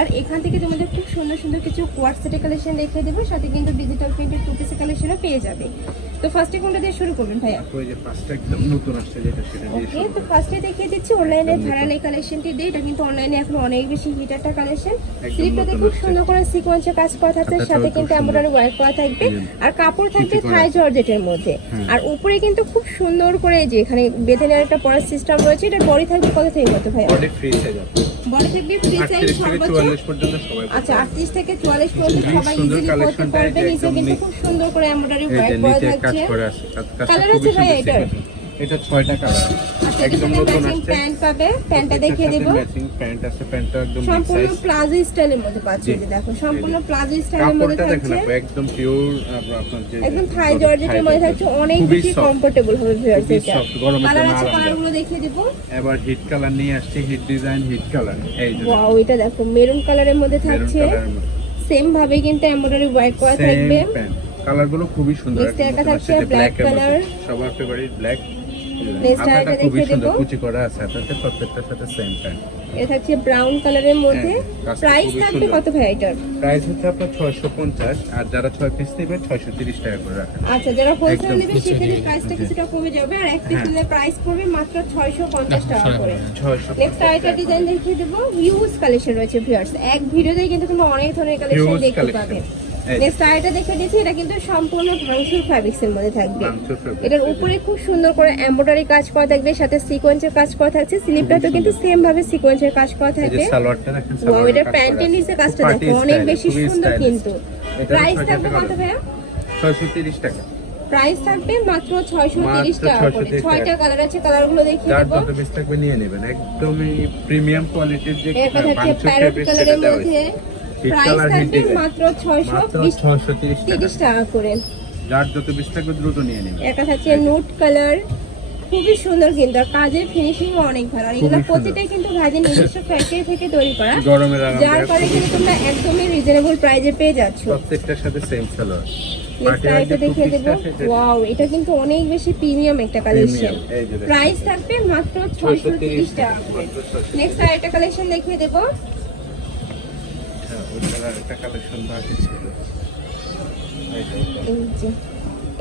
আর এখান থেকে তোমাদের খুব সুন্দর সুন্দর কিছু কোয়ার্ট সেটের কালেকশন দেখিয়ে দেবো, সাথে কিন্তু ডিজিটাল প্রিন্টের টু পিসের কালেকশনও পেয়ে যাবে। তো ফার্স্টে কোনটা দিয়ে শুরু করবেন ভাইয়া? ওই যে পাঁচটা একদম নতুন আসছে যেটা সেটা দিয়ে ওকে, তো ফার্স্টে দেখিয়ে দিচ্ছি অনলাইনে ভাইরাল এই কালেকশনটি দিয়ে। এটা কিন্তু অনলাইনে এখন অনেক বেশি হিট একটা কালেকশন। স্লিপটাতে খুব সুন্দর করে সিকোয়েন্সে কাজ করা থাকছে, সাথে কিন্তু এমব্রয়ডারি ওয়ার্ক করা থাকবে, আর কাপড় থাকবে থাই জর্জেটের মধ্যে। আর উপরে কিন্তু খুব সুন্দর করে যে এখানে বেঁধে নেওয়ার একটা পরার সিস্টেম রয়েছে। এটা বডি থাকবে কত থেকে কত ভাইয়া? বডি ফ্রি সাইজ আছে, বডি থাকবে ফ্রি সাইজ সর্বোচ্চ 44 পর্যন্ত সবাই। আচ্ছা, 38 থেকে 44 পর্যন্ত সবাই ইজিলি পড়তে পারবে। নিচে কিন্তু খুব সুন্দর করে এমব্রয়ডারি ওয়ার্ক করা থাকছে। কালার আছে ভাই এটার? এটা 6টা কালার। আচ্ছা, একদম নতুন আসছে। প্যান্ট পাবে, প্যান্টটা দেখিয়ে দেব। ম্যাচিং প্যান্ট আছে, প্যান্টটা একদম সম্পূর্ণ প্লাজো স্টাইলের মধ্যে পাচ্ছেন। এই দেখো সম্পূর্ণ প্লাজো স্টাইলের মধ্যে থাকছে, একদম পিওর আপনার যে একদম থাই জর্জেটের মধ্যে থাকছে। অনেক বেশি কমফোর্টেবল হবে ভিউয়ার্স এটা। কালার আছে, কালারগুলো দেখিয়ে দেব। এবার হিট কালার নিয়ে আসছে, হিট ডিজাইন হিট কালার। এই যে ওয়াও, এটা দেখো মেরুন কালারের মধ্যে থাকছে। সেম ভাবে কিন্তু এমব্রয়ডারি ওয়ার্ক করা থাকবে। কালারগুলো খুবই সুন্দর। নেক্সট একটা থাকছে ব্ল্যাক কালার, সবার ফেভারিট ব্ল্যাক। নেক্সট একটা দেখিয়ে দেব। কুচি করা আছে, তাতে প্রত্যেকটার সাথে সেম প্যান্ট। এটা থাকছে ব্রাউন কালারের মধ্যে। প্রাইস থাকবে কত ভাই এটার? প্রাইস হচ্ছে আপনার 650, আর যারা 6 পিস নেবে 630 টাকা করে রাখেন। আচ্ছা, যারা হোলসেল নেবে সেক্ষেত্রে প্রাইসটা কিছুটা কমে যাবে, আর এক পিস নিলে প্রাইস পড়বে মাত্র 650 টাকা করে। 600। নেক্সট আরেকটা ডিজাইন দেখিয়ে দেব। হিউজ কালেকশন রয়েছে ভিউয়ার্স, এক ভিডিওতেই কিন্তু তোমরা অনেক ধরনের কালেকশন দেখতে পাবে। নেক্সট আরেকটা দেখিয়ে দিচ্ছি, এটা কিন্তু সম্পূর্ণ ভাঙচুর ফ্যাব্রিক্স এর মধ্যে থাকবে। এটার উপরে খুব সুন্দর করে এমব্রয়ডারি কাজ করা থাকবে, সাথে সিকোয়েন্সের কাজ করা থাকছে। স্লিপটাতে কিন্তু সেম ভাবে সিকোয়েন্সের কাজ করা থাকবে। সালোয়ারটা দেখেন, ওয়াও, এটার প্যান্টের নিচে কাজটা দেখো অনেক বেশি সুন্দর। কিন্তু প্রাইস থাকবে কত ভাইয়া? 630 টাকা। প্রাইস থাকবে মাত্র 630 টাকা করে। 6টা কালার আছে, কালারগুলো দেখিয়ে যার দেব। যত পিস থাকবে নিয়ে নেবেন, একদমই প্রিমিয়াম কোয়ালিটির যে এটা হচ্ছে প্যারট কালারের মধ্যে। প্রাইস থাকবে মাত্র 630 টাকা করে। যার যত পিস থাকবে দ্রুত নিয়ে নেবেন। এটা হচ্ছে নুট কালার, খুবই সুন্দর কিন্তু, আর কাজের ফিনিশিং অনেক ভালো। আর এগুলো প্রতিটাই কিন্তু ভাইদের নিজস্ব ফ্যাক্টরি থেকে তৈরি করা, গরমের আরাম, যার কারণে কিন্তু তোমরা একদমই রিজনেবল প্রাইসে পেয়ে যাচ্ছ। প্রত্যেকটার সাথে সেম সালোয়ার। নেক্সট আইটা দেখিয়ে দেব। ওয়াও, এটা কিন্তু অনেক বেশি প্রিমিয়াম একটা কালেকশন। প্রাইস থাকবে মাত্র 630 টাকা করে। নেক্সট আইটা কালেকশন দেখিয়ে দেব। একটা কালেকশন বাকি ছিল, এই যে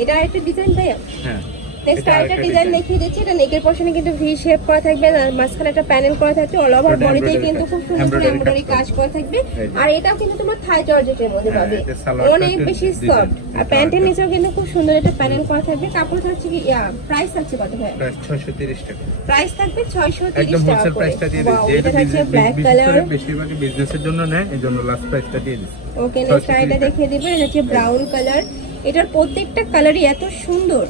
এটা আরেকটা ডিজাইন ভাইয়া। হ্যাঁ, নেক্সট আরেকটা ডিজাইন দেখিয়ে দিচ্ছি। এটা নেকের পশনে কিন্তু ভি শেপ করা থাকবে, আর মাঝখানে একটা প্যানেল করা থাকবে। অল ওভার বডিতেই কিন্তু খুব সুন্দর করে এমব্রয়ডারি কাজ করা থাকবে। আর এটাও কিন্তু তোমার থাই জর্জেটের মধ্যে পাবে, অনেক বেশি সফট। আর প্যান্টের নিচেও কিন্তু খুব সুন্দর একটা প্যানেল করা থাকবে। কাপড় থাকছে কি, প্রাইস থাকছে কত ভাই? প্রাইস 630 টাকা। প্রাইস থাকবে 630 একদম টাকা হোলসেল করে। প্রাইসটা দিয়ে ওয়াও, দিই। এটা থাকছে ব্ল্যাক কালার, বেশিরভাগ বিজনেসের জন্য নেয়, এজন্য লাস্ট প্রাইসটা দিয়ে দিই। ওকে, নেক্সট আইটা দেখিয়ে দিব। এটা হচ্ছে ব্রাউন কালার। এটার প্রত্যেকটা কালারই এত সুন্দর।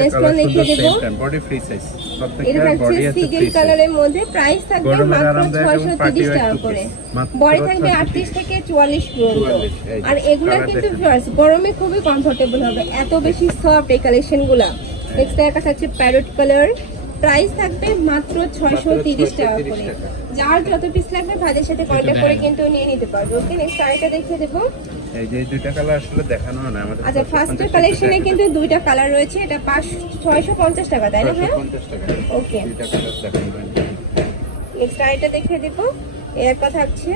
নেক্সট ওয়ান দেখিয়ে দেব। বডি ফ্রি সাইজ, এটা প্রত্যেকটা থাকছে বডি আছে সিগিল ফ্রি সাইজ। কালারের মধ্যে। প্রাইস থাকবে মাত্র 630 টাকা করে। বডি থাকবে 38 থেকে 44 পর্যন্ত। আর এগুলা কিন্তু ভিউয়ার্স গরমে খুবই কমফোর্টেবল হবে, এত বেশি সফট এই কালেকশনগুলা। নেক্সট একটা থাকছে প্যারট কালার। প্রাইস থাকবে মাত্র 630 টাকা করে। যার যত পিস লাগবে ভাইদের সাথে কন্টাক্ট করে কিন্তু নিয়ে নিতে পারবে। ওকে, নেক্সট আরেকটা দেখিয়ে দেব। এই যে দুইটা কালার আসলে দেখানো হয় না আমাদের। আচ্ছা, ফার্স্ট কালেকশনে কিন্তু দুইটা কালার রয়েছে। এটা 650 টাকা, তাই না ভাই? 650 টাকা। ওকে, দুইটা কালার দেখানো হয়। নেক্সট আইটা দেখিয়ে দেব। একটা থাকছে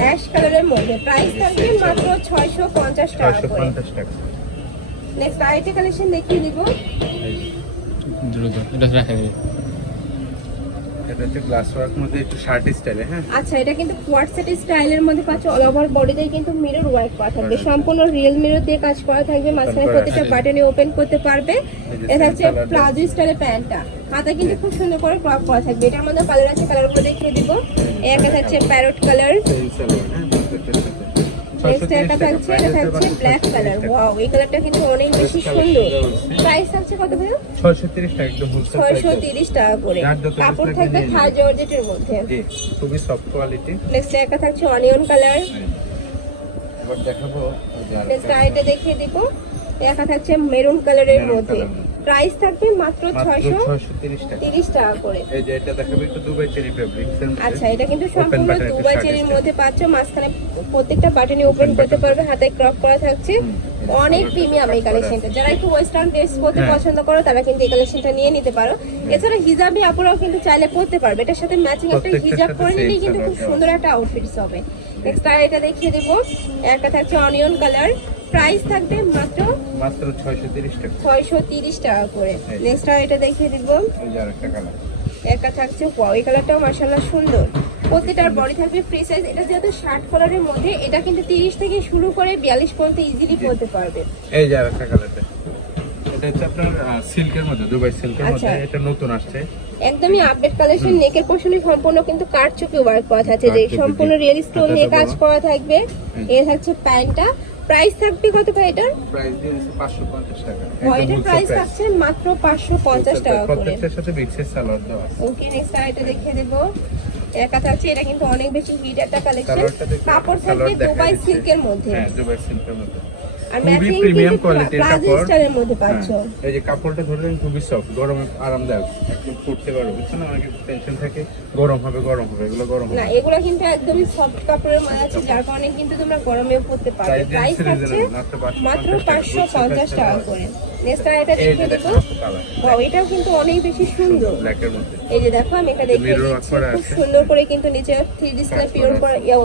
অ্যাশ কালারের মধ্যে। প্রাইস থাকবে মাত্র 650 টাকা করে। 650 টাকা। নেক্সট আইটা কালেকশন দেখিয়ে দিব। দ্রুত এটা রাখা যাবে। এটা হচ্ছে গ্লাস ওয়ার্ক মধ্যে একটু শার্ট স্টাইলে। হ্যাঁ, আচ্ছা, এটা কিন্তু কোয়ার্ট সেট স্টাইলের মধ্যে পাচ্ছ। অল ওভার বডিতে কিন্তু মিরর ওয়ার্ক করা থাকবে, সম্পূর্ণ রিয়েল মিরর দিয়ে কাজ করা থাকবে। মাঝখানে প্রত্যেকটা বাটনে ওপেন করতে পারবে। এটা হচ্ছে প্লাজো স্টাইলের প্যান্টটা, হাতা কিন্তু খুব সুন্দর করে ক্রপ করা থাকবে। এটার মধ্যে কালার আছে, কালারগুলো দেখিয়ে দিব। একটা থাকছে প্যারট কালার। সেম সালোয়ার। হ্যাঁ, প্রত্যেকটার সাথে। নেক্সট একটা থাকছে, এটা থাকছে ব্ল্যাক কালার। ওয়াও, এই কালারটা কিন্তু অনেক বেশি সুন্দর। প্রাইস থাকছে কত ভাই? 630 টাকা, একদম হোলসেল প্রাইস। 630 টাকা করে। কাপড় থাকবে থাই জর্জেটের মধ্যে। জি, খুবই সফট কোয়ালিটি। নেক্সট একটা থাকছে অনিয়ন কালার। এবার দেখাবো নেক্সট আইটা দেখিয়ে দিব। একটা থাকছে মেরুন কালারের মধ্যে। প্রাইস থাকবে মাত্র 630 টাকা করে। এই যে এটা দেখাবো একটু দুবাই চেরি ফেব্রিক। আচ্ছা, এটা কিন্তু সম্পূর্ণ দুবাই চেরির মধ্যে পাচ্ছ। মাঝখানে প্রত্যেকটা বাটনে ওপেন করতে পারবে, হাতে ক্রপ করা থাকছে। অনেক প্রিমিয়াম এই কালেকশনটা। যারা একটু ওয়েস্টার্ন ড্রেস পরতে পছন্দ করো তারা কিন্তু এই কালেকশনটা নিয়ে নিতে পারো। এছাড়া হিজাবি আপুরাও কিন্তু চাইলে পরতে পারবে। এটার সাথে ম্যাচিং একটা হিজাব পরে নিলেই কিন্তু খুব সুন্দর একটা আউটফিট হবে। নেক্সট আর এটা দেখিয়ে দিব, একটা থাকছে অনিয়ন কালার, প্রাইস থাকবে মাত্র মাত্র 630 টাকা। 630 টাকা করে। নেক্সট আর এটা দেখিয়ে দিব, এই যে আরেকটা কালার। একটা থাকছে ওয়াও, এই কালারটাও মাশাআল্লাহ সুন্দর। প্রত্যেকটার বডি থাকবে ফ্রি সাইজ। এটা যেহেতু 60 কালারের মধ্যে, এটা কিন্তু 30 থেকে শুরু করে 42 পর্যন্ত ইজিলি পরতে পারবে। এই যে আরেকটা কালারটা, এটা হচ্ছে আপনার সিল্কের মধ্যে, দুবাই সিল্কের মধ্যে, আচ্ছা। এটা নতুন আসছে। একদমই আপডেট কালেকশন। নেকের পোর্শনে সম্পূর্ণ কিন্তু কারচুপি ওয়ার্ক করা থাকছে, যে কারচুপি সম্পূর্ণ দিয়ে। রিয়েল স্টোন নিয়ে হাতাটা কাজ বড়। করা থাকবে। এর থাকছে প্যান্টটা, প্রাইস থাকবে কত ভাই এটার? প্রাইস দিয়ে হচ্ছে 550 টাকা। এটার প্রাইস থাকছে মাত্র 550 টাকা করে। প্রত্যেকটার সাথে বিক্সের সালোয়ার দেওয়া আছে। ওকে, নেক্সট আর এটা দেখিয়ে দেব, একা থাকছে, এটা কিন্তু অনেক বেশি হিট একটা কালেকশন। সালোয়ারটা দেখুন, কাপড় থাকবে সালোয়ার দেখা দুবাই যাচ্ছে। সিল্কের মধ্যে, হ্যাঁ, দুবাই সিল্কের মধ্যে। আর খুবই ম্যাচিং প্রিমিয়াম কিন্তু কোয়ালিটির প্লাজো কাপড়। স্টাইলের মধ্যে পাচ্ছ। হ্যাঁ, এই যে কাপড়টা ধরলেন খুবই সফট, গরমে আরামদায়ক, একদম পরতে পারো। বুঝছো না, অনেকে টেনশন থাকে গরম হবে, এগুলো গরম হবে না, এগুলো কিন্তু একদমই সফট কাপড়ের মাল আছে, যার কারণে কিন্তু তোমরা গরমেও পরতে পারবে। প্রাইস থাকছে মাত্র 550 টাকা করে। নেক্সট আর এটা এই যে দেখিয়ে দেবো, দেখেন কালার ওয়াও, এটাও কিন্তু অনেক বেশি সুন্দর। ব্ল্যাকের মধ্যে। এই যে দেখো, আমি এটা দেখিয়ে Mirror দিচ্ছি, করা খুব আছে। সুন্দর করে কিন্তু নিচে 3D স্টাইল কাজ পিওর করা করা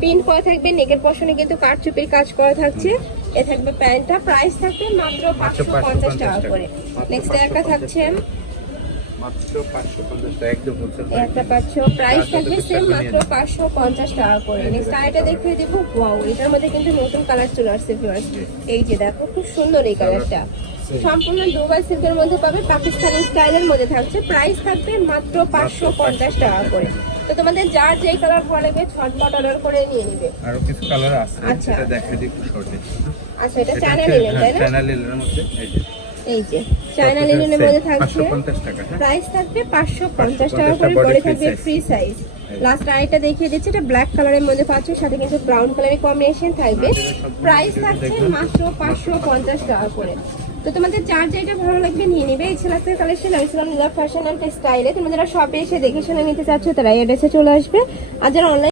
প্রিন্ট করা থাকবে। নেকের পশনে কিন্তু কারচুপির কাজ করা থাকছে। এ থাকবে প্যান্টটা, প্রাইস থাকবে মাত্র 550 টাকা করে। নেক্সট একটা থাকছে, মাত্র 550 টাকা, একদম হোলসেল একটা পাচ্ছ, প্রাইস থাকবে সেম মাত্র 550 টাকা করে। নেক্সট আরেকটা দেখিয়ে দিব, ওয়াও, এটার মধ্যে কিন্তু নতুন কালার চলে আসছে ভিউয়ার্স। এই যে দেখো, খুব সুন্দর এই কালারটা, সম্পূর্ণ দুবাই সিল্কের মধ্যে পাবে, পাকিস্তানি স্টাইলের মধ্যে থাকছে। প্রাইস থাকবে মাত্র 550 টাকা করে। তো তোমাদের যার যে কালার ভালো লাগবে ঝটপট অর্ডার করে নিয়ে নিবে। আরো কিছু কালার আছে, আচ্ছা। এটা দেখাই দিই খুব শর্টে। আচ্ছা, এটা চায়না লিনেন তাই না? চায়না লিনেনের মধ্যে এই যে এই যে চায়না লিনেনের মধ্যে থাকছে, 550 টাকা। হ্যাঁ, প্রাইস থাকবে 550 টাকা করে, body বডি free থাকবে size। Free size. লাস্ট আরেকটা দেখিয়ে দিচ্ছি, এটা ব্ল্যাক কালারের মধ্যে পাচ্ছ, সাথে কিন্তু ব্রাউন কালারের কম্বিনেশন থাকবে। প্রাইস থাকছে মাত্র 550 টাকা করে। তো তোমাদের যার যেটা ভালো লাগবে নিয়ে নিবে। এই ছেলেদের কালেকশন আমি ছিলাম নিলাম ফ্যাশন অ্যান্ড স্টাইলে। তোমরা যারা শপে এসে দেখে শুনে নিতে চাচ্ছ, তারা এই অ্যাড্রেসে চলে আসবে। আর যারা অনলাইন